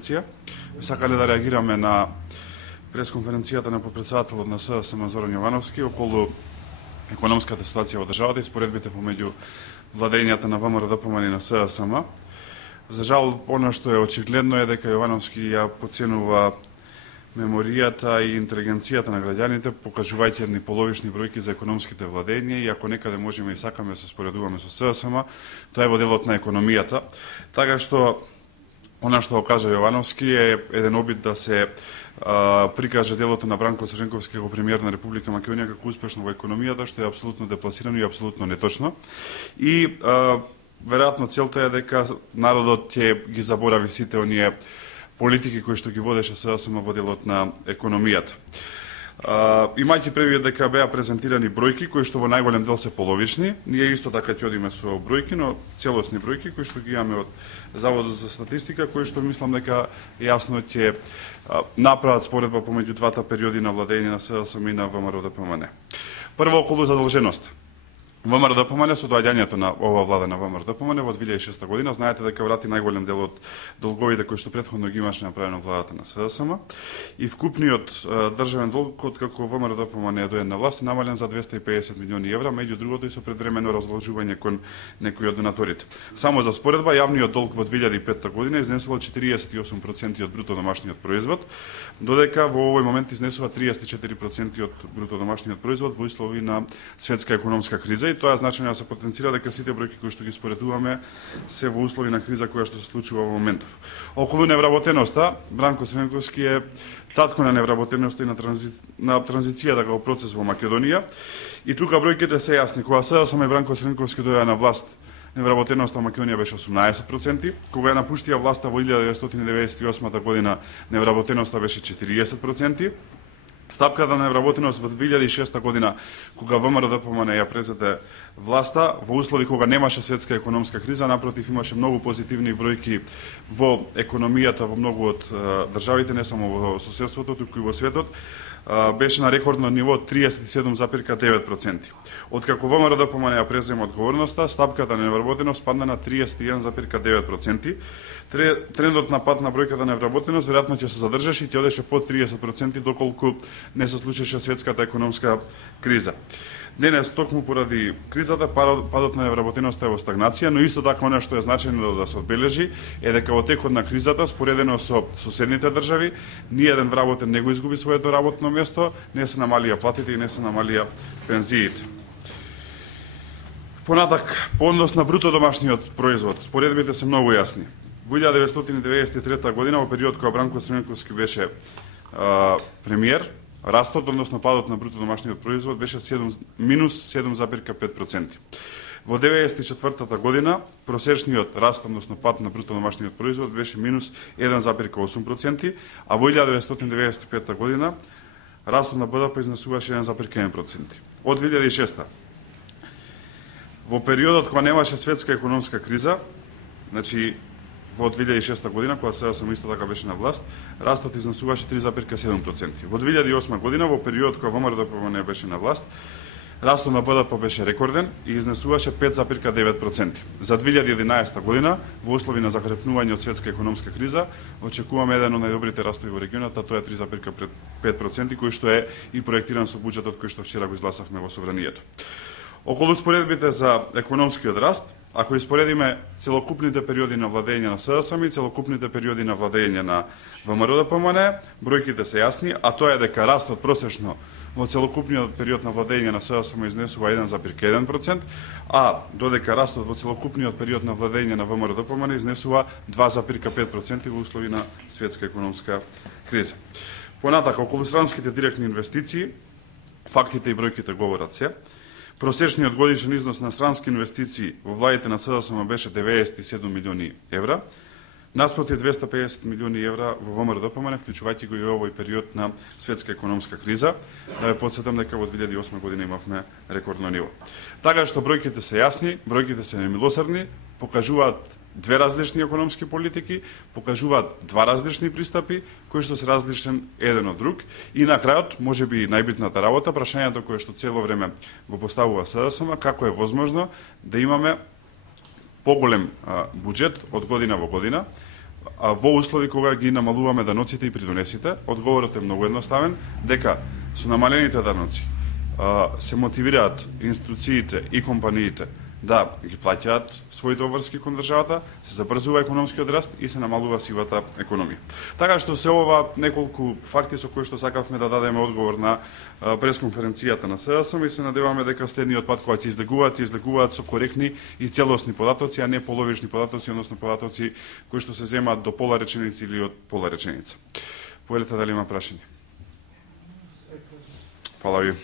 Сакале да реагираме на пресконференцијата на подпредседателот на СДСМ Зоран Јовановски околу економската ситуација во државата и споредбите помеѓу владењата на ВМРО-ДПМН и на СДСМ. За жал, она што е очигледно е дека Јовановски ја подценува меморијата и интелигенцијата на граѓаните, покажувајќи едни половични бројки за економските владења, и ако некаде можеме и сакаме да се споредуваме со СДСМ, тоа е во делот на економијата. Така што она што го кажа Јовановски е еден обид да се прикаже делото на Бранко Црвенковски како премиер на Република Македонија како успешно во економијата, што е апсолутно депласирано и апсолутно неточно. И веројатно целта е дека народот ќе ги заборави сите оние политики кои што ги водеше СДСМ во делот на економијата. Имајќи предвид дека беа презентирани бројки кои што во најголем дел се половични, ние исто така ќе одиме со бројки, но целосни бројки кои што ги имаме од Заводот за статистика, кои што мислам дека јасно ќе направат споредба помеѓу двата периоди на владење на СДСМ и на ВМРО-ДПМН. Прво околу задолженост. ВМРО-ДПМН со доаѓањето на ова влада на ВМРО-ДПМН во 2006 година, знаете дека врати најголем дел од долговите кои што претходно ги имаше направено владата на СДСМ, и вкупниот државен долг откако ВМРО-ДПМН е доен на власт намален за 250 милиони евра, меѓу другото и со предвремено разложување кон некои од донаторите. Само за споредба, јавниот долг во 2005 година изнесува 48% од бруто домашниот производ, додека во овој момент изнесува 34% од бруто домашниот производ во услови на светска економска криза. И тоа е значајно да се потенцира дека сите бројки кои што ги споредуваме се во услови на криза која што се случува во моментов. Околу невработеноста, Бранко Црвенковски е татко на невработеноста и на транзицијата како процес во Македонија. И тука бројките се јасни. Кога СДСМ и Бранко Црвенковски дојдоа на власт, невработеноста во Македонија беше 18%, кога ја напуштија власта во 1998 година, невработеноста беше 40%. Стапката на невработеност во 2006 година, кога ВМРО-ДПМН ја презеде власта, во услови кога немаше светска економска криза, напротив имаше многу позитивни бројки во економијата во многу од државите, не само во соседството, туку и во светот, беше на рекордно ниво 37,9%. Откако ВМРО-ДПМН ја презема одговорноста, стапката на невработеност падна на 31,9%. Трендот на пад на бројката на невработеност веројатно ќе се задржеше и ќе одеше под 30% доколку не се случеше светската економска криза. Денес, токму поради кризата, падот на невработеноста е во стагнација, но исто така она што е значајно да се одбележи е дека во текот на кризата, споредено со соседните држави, ниеден вработен не го изгуби своето работно место, не се намалија платите и не се намалија пензиите. Понатак, по однос на бруто домашниот производ, споредбите се многу јасни. Во 1993 година, во период кога Бранко Црвенковски беше премиер, растот, односно падот на бруто домашниот производ беше минус 7,5%. Во 1994 година просечниот раст, односно пад на бруто домашниот производ беше минус 1,8%, а во 1995 година растот на БДП изнесуваше 1,1%. Од 2006 во периодот кога немаше светска економска криза, значи во 2006 година, кога СДСМ исто така беше на власт, растот изнесуваше 3,7%. Во 2008 година, во период кога ВМРО-ДПМН беше на власт, растот на БДП беше рекорден и изнесуваше 5,9%. За 2011 година, во услови на захрепнување од светска економска криза, очекуваме еден од најдобрите растови во регионот, а тоа е 3,5%, кој што е и проектиран со буџетот кој што вчера го изгласавме во Собранието. Околу споредбите за економскиот раст, ако испоредиме целокупните периоди на владење на СДСМ и целокупните периоди на владење на ВМРО-ДПМН, бројките се јасни, а тоа е дека растот просечно во целокупниот период на владење на СДСМ изнесува 1,1%, а додека растот во целокупниот период на владење на ВМРО-ДПМН изнесува 2,5% во услови на светска економска криза. Понатака, околу странските директни инвестиции, фактите и бројките говорат се. Просечниот годишен износ на странски инвестиции во владите на СДСМ беше 97 милиони евра, наспроти 250 милиони евра во ВМРО-ДПМН, вклучувајќи го и овој период на светска економска криза. Да ве потсетам дека во 2008 година имавме рекордно ниво. Така што бројките се јасни, бројките се немилосрдни, покажуваат две различни економски политики, покажуваат два различни пристапи, кои што се различен еден од друг. И на крајот, можеби најбитната работа, прашањето кое што цело време го поставува СДСМ, како е возможно да имаме поголем буџет од година во година, во услови кога ги намалуваме даноците и придонесите, одговорот е многу едноставен, дека со намалените даноци се мотивираат институциите и компаниите да ги плаќаат своите обврски кон државата, се забрзува економскиот раст и се намалува сивата економија. Така што се ова неколку факти со кои што сакавме да дадеме одговор на пресконференцијата на СДСМ и се надеваме дека следниот пат кога ќе излегуваат со коректни и целосни податоци, а не половични податоци, односно податоци кои што се земаат до пола реченица или од пола реченица. Повелете дали има прашање? Фала ви.